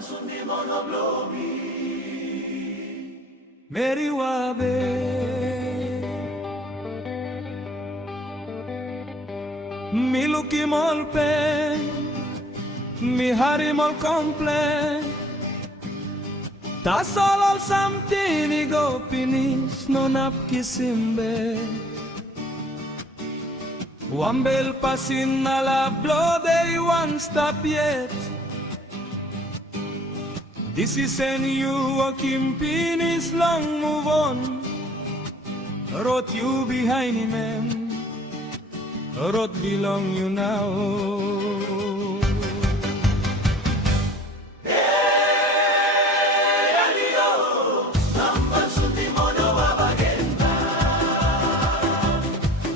sundi monoblomi Mary Wabe Miluki molpe Mi hari mol komple Ta solol samtini go pinis non apkisimbe Wambel pasin na la bloody one stop yet This is a new walking penis long move on Wrote you behind him and wrote belong you now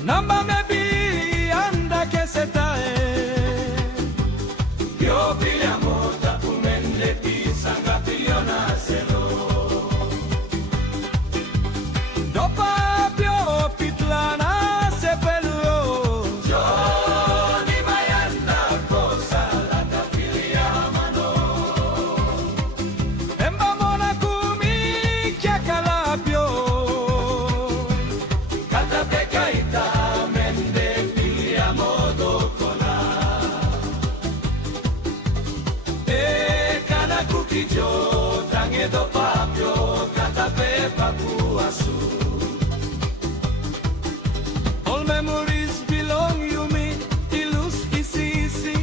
Namba maybe anda que se tae Yo piliamo tapumende pisanga piliona selo Dopa pio pitlana se pelo Johnny mayanda cosa la tapilia mano Emba mona kumi kia kalapio Kata pekaita Yo tangedo papio katape papuasu All memories belong you me ilus easy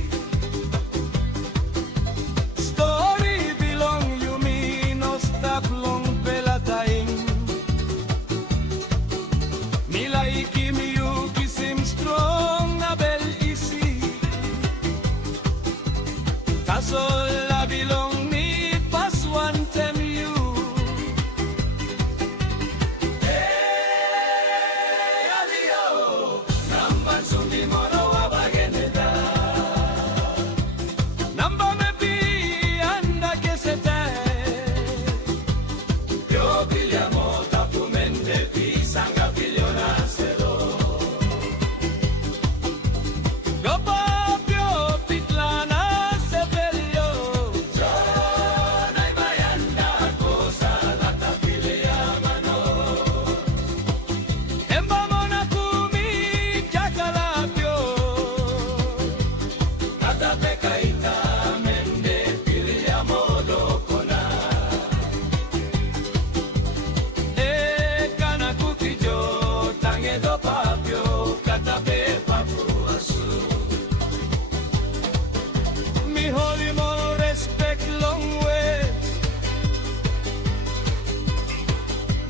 Story belong you me no stop long pela time Me like me you kiss him strong na bel easy Tasol la belong one tem you Hey alio Namba sundi mono abageneda Namba me pi anda que se te Yo piliamo tapu mente pi sanga piliona selo Yo papio pitlana se pelio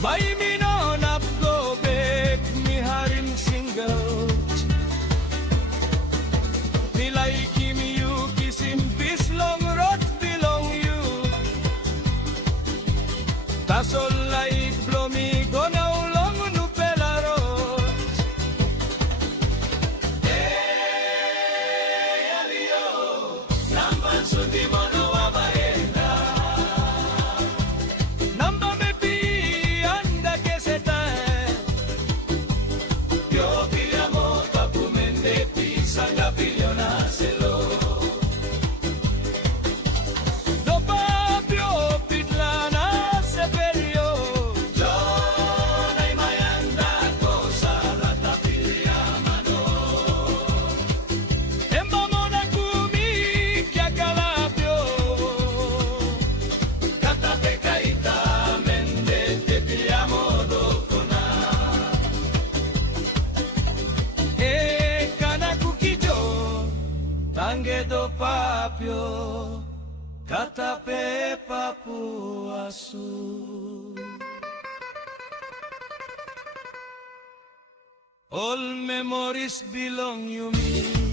May minon up go back mi harim single Mi like me you kiss him peace long road belong you Tasol like blow me go now long no pela road Hey alio Namban sundi mono abaenda Namba me Sanga piliona selo Dopa pio pitlana se perio John ay mayanda cosa la tapilia mano Emba mona kumi kia kalapio Kata pekaita mende te piliamo dokona Tangedo papio katape papuasu All memories belong you me